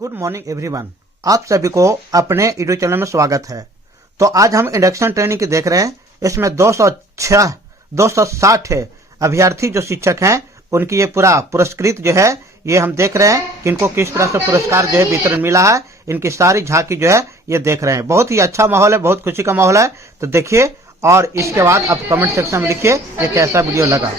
Good morning everyone, आप सभी को अपने यूट्यूब चैनल में स्वागत है। तो आज हम इंडक्शन ट्रेनिंग की देख रहे हैं। इसमें 260 अभ्यर्थी जो शिक्षक हैं उनकी ये पूरा पुरस्कृत जो है ये हम देख रहे हैं कि इनको किस तरह से पुरस्कार जो है वितरण मिला है। इनकी सारी झांकी जो है ये देख रहे हैं। बहुत ही अच्छा माहौल है, बहुत खुशी का माहौल है। तो देखिए और इसके बाद आप कमेंट सेक्शन में लिखिए ये कैसा वीडियो लगा।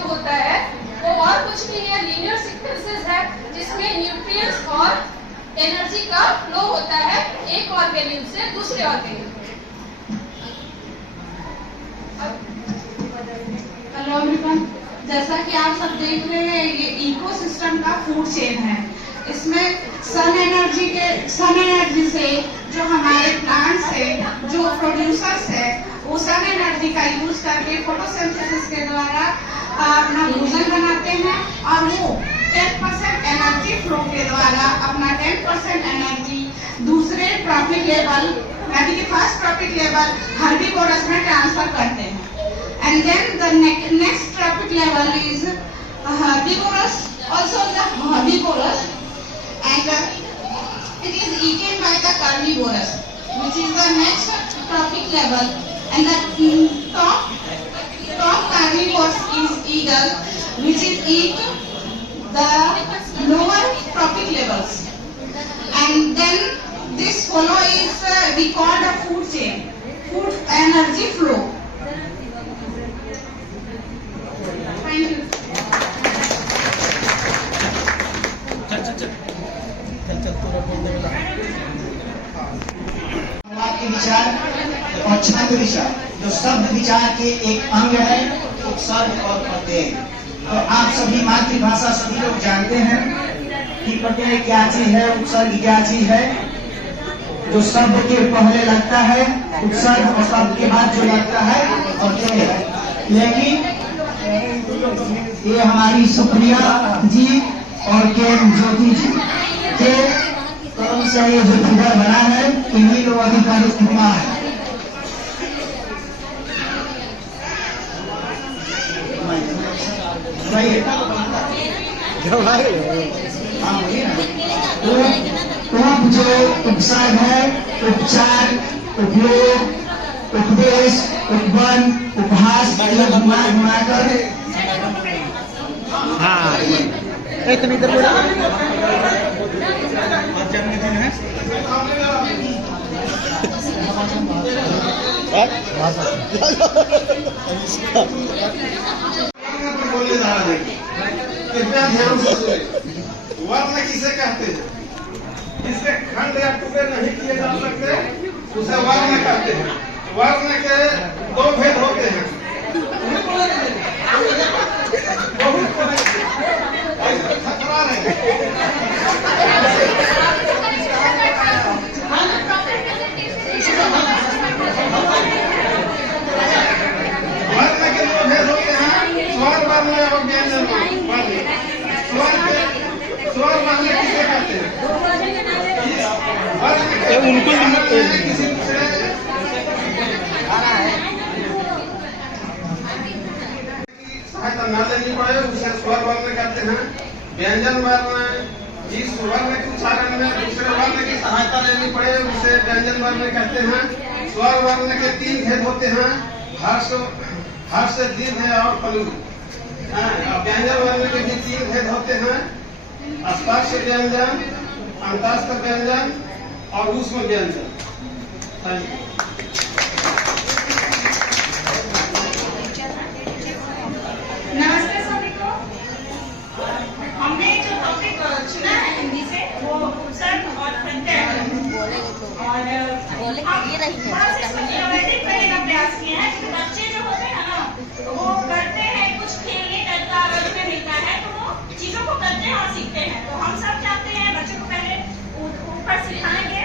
होता है वो और कुछ नहीं है, लीनियर सीक्वेंसेस है जिसमें न्यूट्रिएंट्स और एनर्जी का फ्लो होता है एक ऑर्गेनिज्म से दूसरे ऑर्गेनिज्म। हेलो एवरीवन, जैसा कि आप सब देख रहे हैं ये इकोसिस्टम का फूड चेन है। इसमें सन एनर्जी से जो हमारे प्लांट्स है, जो प्रोड्यूसर्स है, वो सन एनर्जी का यूज करके फोटोसिंथेसिस के द्वारा अपना भोजन बनाते हैं और वो 10% एनर्जी फ्लो के द्वारा अपना 10% एनर्जी दूसरे ट्रॉपिक लेवल यानी कि फर्स्ट ट्रॉपिक लेवल हर्बिवोरस में ट्रांसफर करते हैं। And then the next tropic level is herbivorous, also the herbivorous, and it is eaten by the carnivorous, which is the next trophic level, and the top carnivores is eagle, which is eat the lower trophic levels, and then this follow is we call the food chain, food energy flow. Thank you. आपके विचार और छंद विचार जो शब्द विचार के एक अंग है, उपसर्ग और प्रत्यय। तो आप सभी मातृभाषा सभी लोग जानते हैं कि प्रत्यय क्या चीज है, उपसर्ग क्या चीज है। जो शब्द के पहले लगता है उपसर्ग और शब्द के बाद जो लगता है प्रत्यय है। लेकिन ये हमारी सुप्रिया जी और के ज्योति जी के कर्म से ये जो फिगर बना है इन्हीं लोग अधिकारी खुमा है। उप जो उपसर्ग है, उपचार, उपयोग, उपदेश, उपवन, उपहास, घुमाकर हाँ इतनी देर जन्मदिन है वर्ण किसे कहते हैं? जिसके खंड या टुकड़े नहीं किए जा सकते उसे वर्ण कहते हैं। वर्ण के दो भेद होते हैं। खतरा है। वर्ण के दो भेद होते हैं, स्वर वर्ण और व्यंजन वर्ण। स्वर वर्ण किसे कहते हैं? वर्ण के किसी दूसरे सहायता न लेनी पड़े उसे स्वर वर्ण कहते हैं। व्यंजन वर्ण जिस वर्ण के उच्चारण में दूसरे वर्ण की सहायता लेनी पड़े उसे व्यंजन वर्ण कहते हैं। स्वर वर्ण के 3 भेद होते हैं, हर्ष, दीर्घ और पलू। व्यंजन वर्ण के भी 3 भेद होते हैं, अस्पर्श व्यंजन, अंतस्थ व्यंजन और ऊष्म व्यंजन। नमस्ते सभी को। हमने जो टॉपिक चुना है हिंदी से वो उपसर्ग और प्रत्यय है। और हम थोड़ा सा इंनोवेटिव करने का प्रयास किया है क्योंकि बच्चे जो होते हैं ना वो करते हैं, कुछ खेलने का अर्थ में मिलता है तो वो चीजों को करते हैं और सीखते हैं। तो हम सब चाहते हैं बच्चों को पहले ऊपर सिखाएंगे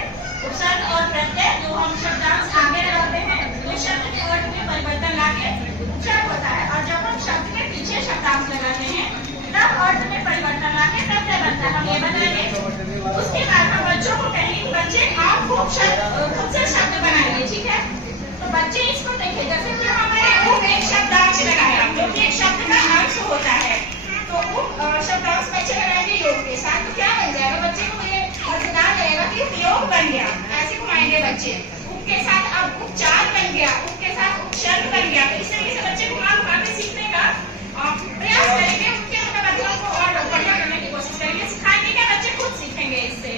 उपसर्ग और प्रत्यय, जो हम शब्दांश आगे लगाते हैं तो शब्द के अर्थ में परिवर्तन लाके उपसर्ग होता है, और जब हम शब्द के पीछे शब्दांश लगाते हैं तब अर्थ में परिवर्तन लाके प्रत्यय बनता है। हम ये बताएंगे। उसके बाद हम बच्चों को कहेंगे, बच्चे आप खुद से शब्द बनाएंगे, ठीक है? तो बच्चे इसको देखें, जैसे कि हमने एक शब्दांश लगाया जो कि एक शब्द का अर्थ होता है। बच्चे, उप के साथ अब उपचार बन गया, उप के साथ उपशब्द बन गया। तो इस तरीके से बच्चे को हम वहाँ पे सीखने का प्रयास करेंगे, उनके मतलब को और बढ़िया करने की कोशिश करेंगे, सिखाएंगे क्या बच्चे खुद सीखेंगे इससे।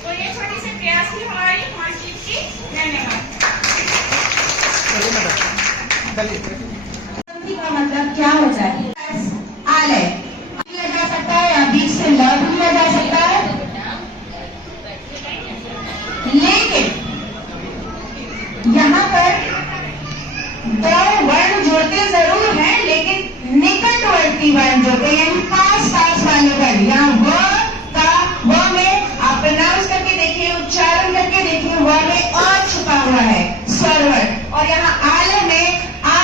तो ये छोटी सी प्रयास की हमारी मानसिक की। धन्यवाद। का मतलब क्या होता है? आलय लिया जा सकता है या बीच से ल भी लिया जा सकता है, लेकिन यहाँ पर दो वर्ण जोड़ते जरूर हैं, लेकिन निकटवर्ती वर्ण जोड़ते हैं, पास पास वाले वर्ण। यहाँ व का व में आप प्रोनाउंस करके देखिए, उच्चारण करके देखिए, व में अ छुपा हुआ है स्वर वर्ण, और यहाँ आलय में आ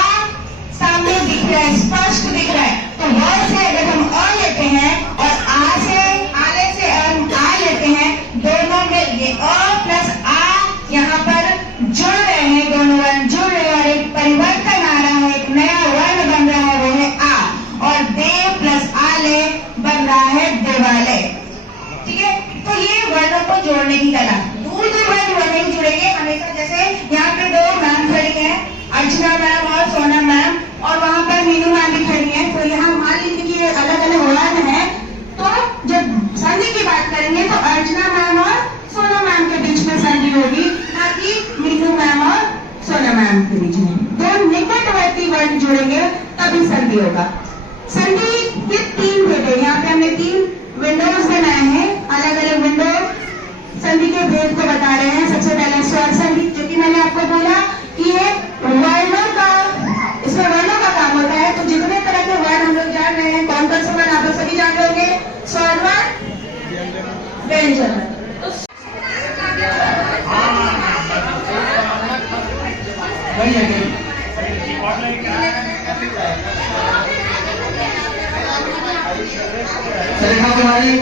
सामने दिख रहा है, स्पष्ट दिख रहा है। तो व से अगर हम अ लेते हैं और आ से आले से हम आ लेते हैं, दोनों में ये अ प्लस आ यहाँ पर जुड़ रहे हैं, दोनों वर्ण जुड़ रहे हैं और एक परिवर्तन आ रहा है, एक नया वर्ण बन रहा है, वो है आ, और देव प्लस आले बन रहा है देवालय। ठीक है, तो ये वर्णों को जोड़ने की कला। दूर दूर वर्ण नहीं जुड़ेंगे हमेशा। जैसे यहाँ पे दो मैम खड़ी है, अर्चना मैम और सोनम मैम, और वहाँ पर मीनू मैम भी खड़ी है। तो यहाँ मान लीजिए कि अलग अलग वर्ण है, तो जब संधि की बात करेंगे तो अर्चना मैम और सोनम मैम के बीच में संधि होगी, ना कि मीनू मैम और सोनम मैम के बीच में। तो निकटवर्ती वर्ण जुड़ेंगे तभी संधि होगा। संधि के तीन भेद है, यहाँ पे हमने 3 विंडोज बनाए हैं, अलग अलग विंडो संधि के भेद को बता रहे हैं। सबसे पहले स्वर संधि, जो कि मैंने आपको बोला कि ये वर्णों का, इसमें वर्णों का काम होता है। तो जितने तरह के वर्ण हम लोग जान रहे हैं, कौन कौन से वर्ण आप लोग सभी जान रहे होंगे? स्वर वर्ण, व्यंजन वर्ण। सरेखा कुमारी,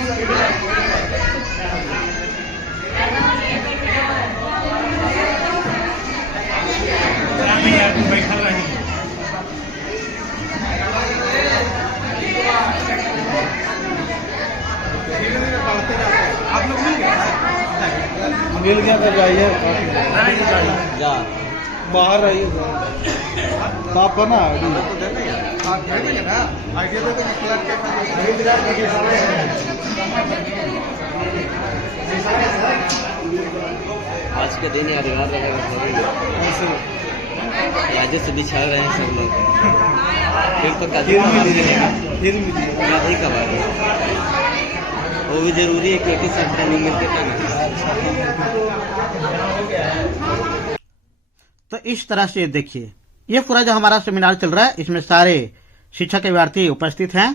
मिल गया तो जाइए, जा बाहर आइए, आप ना आज के दिन यार राजस्व बिछा रहे हैं सब लोग, फिर तो कभी कब आ वो भी जरूरी है कि एक ही साथ नहीं मिलकर तो इस तरह से देखिए, ये पूरा जो हमारा सेमिनार चल रहा है, इसमें सारे शिक्षक विद्यार्थी उपस्थित हैं।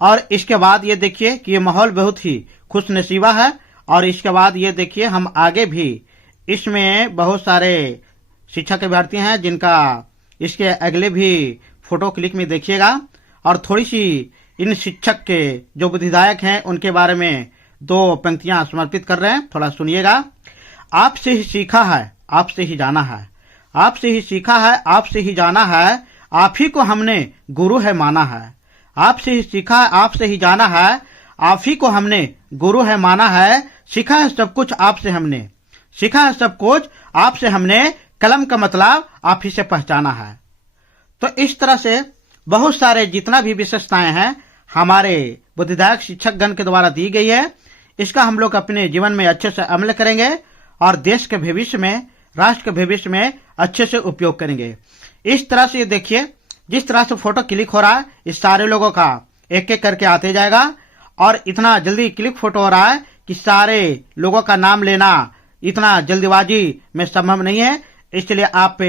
और इसके बाद ये देखिए कि ये माहौल बहुत ही खुशनसीबा है। और इसके बाद ये देखिए, हम आगे भी इसमें बहुत सारे शिक्षक विद्यार्थी हैं जिनका इसके अगले भी फोटो क्लिक में देखिएगा। और थोड़ी सी इन शिक्षक के जो बुद्धिदायक हैं उनके बारे में 2 पंक्तियां समर्पित कर रहे हैं, थोड़ा सुनिएगा। आपसे ही सीखा है, आपसे ही जाना है, आपसे ही सीखा है, आपसे ही जाना है, आप ही को हमने गुरु है माना है। आपसे ही सीखा है, आपसे ही जाना है, आप ही को हमने गुरु है माना है। सीखा है सब कुछ आपसे हमने, सीखा है सब कुछ आपसे हमने, कलम का मतलब आप ही से पहचाना है। तो इस तरह से बहुत सारे जितना भी विशेषताएं हैं हमारे बुद्धिदायक शिक्षक गण के द्वारा दी गई है, इसका हम लोग अपने जीवन में अच्छे से अमल करेंगे और देश के भविष्य में, राष्ट्र के भविष्य में अच्छे से उपयोग करेंगे। इस तरह से देखिए, जिस तरह से फोटो क्लिक हो रहा है, इस सारे लोगों का एक एक करके आते जाएगा। और इतना जल्दी क्लिक फोटो हो रहा है कि सारे लोगों का नाम लेना इतना जल्दीबाजी में संभव नहीं है, इसलिए आप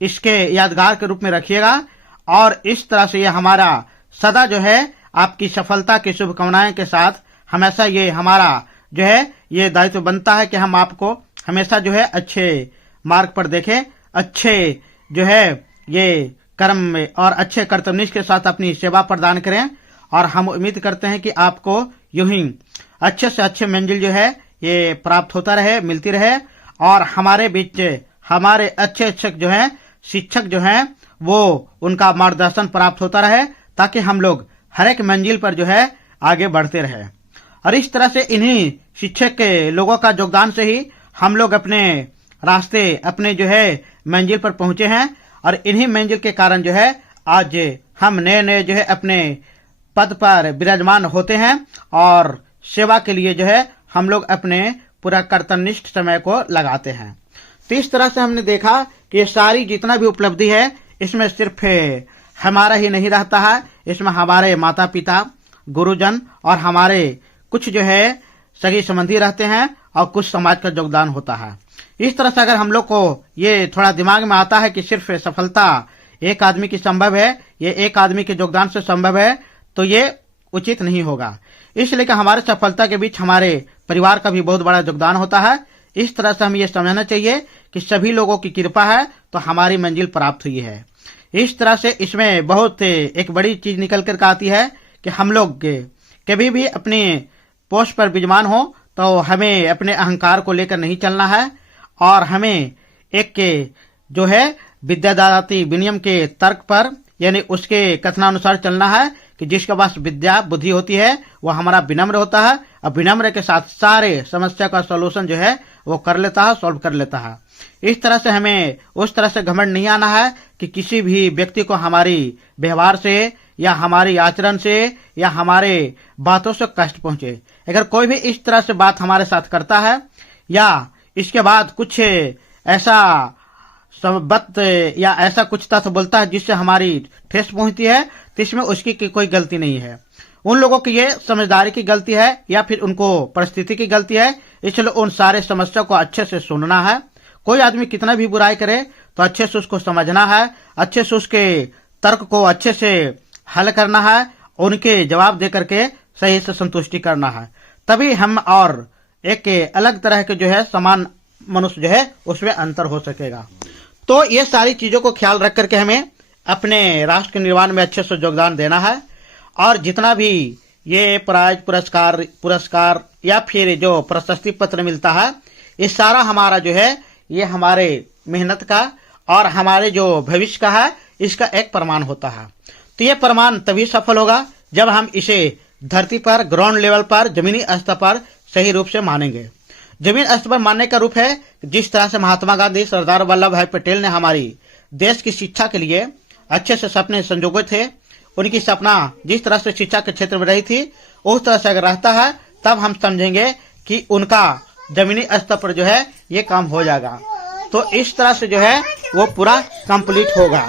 इसके यादगार के रूप में रखिएगा। और इस तरह से ये हमारा सदा जो है आपकी सफलता की शुभकामनाएं के साथ हमेशा ये हमारा जो है ये दायित्व बनता है कि हम आपको हमेशा जो है अच्छे मार्ग पर देखें, अच्छे जो है ये कर्म में और अच्छे कर्तव्यनिष्ठ के साथ अपनी सेवा प्रदान करें। और हम उम्मीद करते हैं कि आपको यूं ही अच्छे से अच्छे मंजिल जो है ये प्राप्त होता रहे, मिलती रहे। और हमारे बीच हमारे अच्छे अच्छे जो है शिक्षक जो हैं वो उनका मार्गदर्शन प्राप्त होता रहे, ताकि हम लोग हर एक मंजिल पर जो है आगे बढ़ते रहे। और इस तरह से इन्हीं शिक्षक के लोगों का योगदान से ही हम लोग अपने रास्ते अपने जो है मंजिल पर पहुंचे हैं और इन्हीं मंजिल के कारण जो है आज हम नए नए जो है अपने पद पर विराजमान होते हैं और सेवा के लिए जो है हम लोग अपने पूरा कर्तव्यनिष्ठ समय को लगाते हैं। तो इस तरह से हमने देखा कि ये सारी जितना भी उपलब्धि है इसमें सिर्फ हमारा ही नहीं रहता है, इसमें हमारे माता पिता, गुरुजन और हमारे कुछ जो है सगी संबंधी रहते हैं और कुछ समाज का योगदान होता है। इस तरह से अगर हम लोग को ये थोड़ा दिमाग में आता है कि सिर्फ सफलता एक आदमी की संभव है, ये एक आदमी के योगदान से संभव है, तो ये उचित नहीं होगा। इसलिए कि हमारे सफलता के बीच हमारे परिवार का भी बहुत बड़ा योगदान होता है। इस तरह से हमें ये समझना चाहिए कि सभी लोगों की कृपा है तो हमारी मंजिल प्राप्त हुई है। इस तरह से इसमें बहुत एक बड़ी चीज निकल कर आती है कि हम लोग कभी भी अपने पोस्ट पर विजमान हो तो हमें अपने अहंकार को लेकर नहीं चलना है और हमें एक जो है विद्यादाती विनियम के तर्क पर यानी उसके कथनानुसार चलना है कि जिसके पास विद्या बुद्धि होती है वह हमारा विनम्र होता है और विनम्र के साथ सारे समस्या का सॉल्यूशन जो है वो कर लेता है, सॉल्व कर लेता है। इस तरह से हमें उस तरह से घमंड नहीं आना है कि किसी भी व्यक्ति को हमारी व्यवहार से या हमारी आचरण से या हमारे बातों से कष्ट पहुंचे। अगर कोई भी इस तरह से बात हमारे साथ करता है या इसके बाद कुछ ऐसा सबत या ऐसा कुछ तथ्य बोलता है जिससे हमारी ठेस पहुंचती है तो इसमें उसकी कोई गलती नहीं है। उन लोगों की ये समझदारी की गलती है या फिर उनको परिस्थिति की गलती है। इसलिए उन सारे समस्या को अच्छे से सुनना है। कोई आदमी कितना भी बुराई करे तो अच्छे से उसको समझना है, अच्छे से उसके तर्क को अच्छे से हल करना है, उनके जवाब दे करके सही से संतुष्टि करना है। तभी हम और एक अलग तरह के जो है समान मनुष्य जो है उसमें अंतर हो सकेगा। तो ये सारी चीजों को ख्याल रख करके हमें अपने राष्ट्र के निर्माण में अच्छे से योगदान देना है और जितना भी ये प्राइज पुरस्कार या फिर जो प्रशस्ति पत्र मिलता है ये सारा हमारा जो है ये हमारे मेहनत का और हमारे जो भविष्य का है इसका एक प्रमाण होता है। तो ये प्रमाण तभी सफल होगा जब हम इसे धरती पर ग्राउंड लेवल पर जमीनी स्तर पर सही रूप से मानेंगे। जमीन स्तर पर मानने का रूप है जिस तरह से महात्मा गांधी, सरदार वल्लभ भाई पटेल ने हमारी देश की शिक्षा के लिए अच्छे से सपने संजोगे थे। उनकी सपना जिस तरह से शिक्षा के क्षेत्र में रही थी उस तरह से अगर रहता है तब हम समझेंगे कि उनका जमीनी स्तर पर जो है ये काम हो जाएगा। तो इस तरह से जो है वो पूरा कंप्लीट होगा।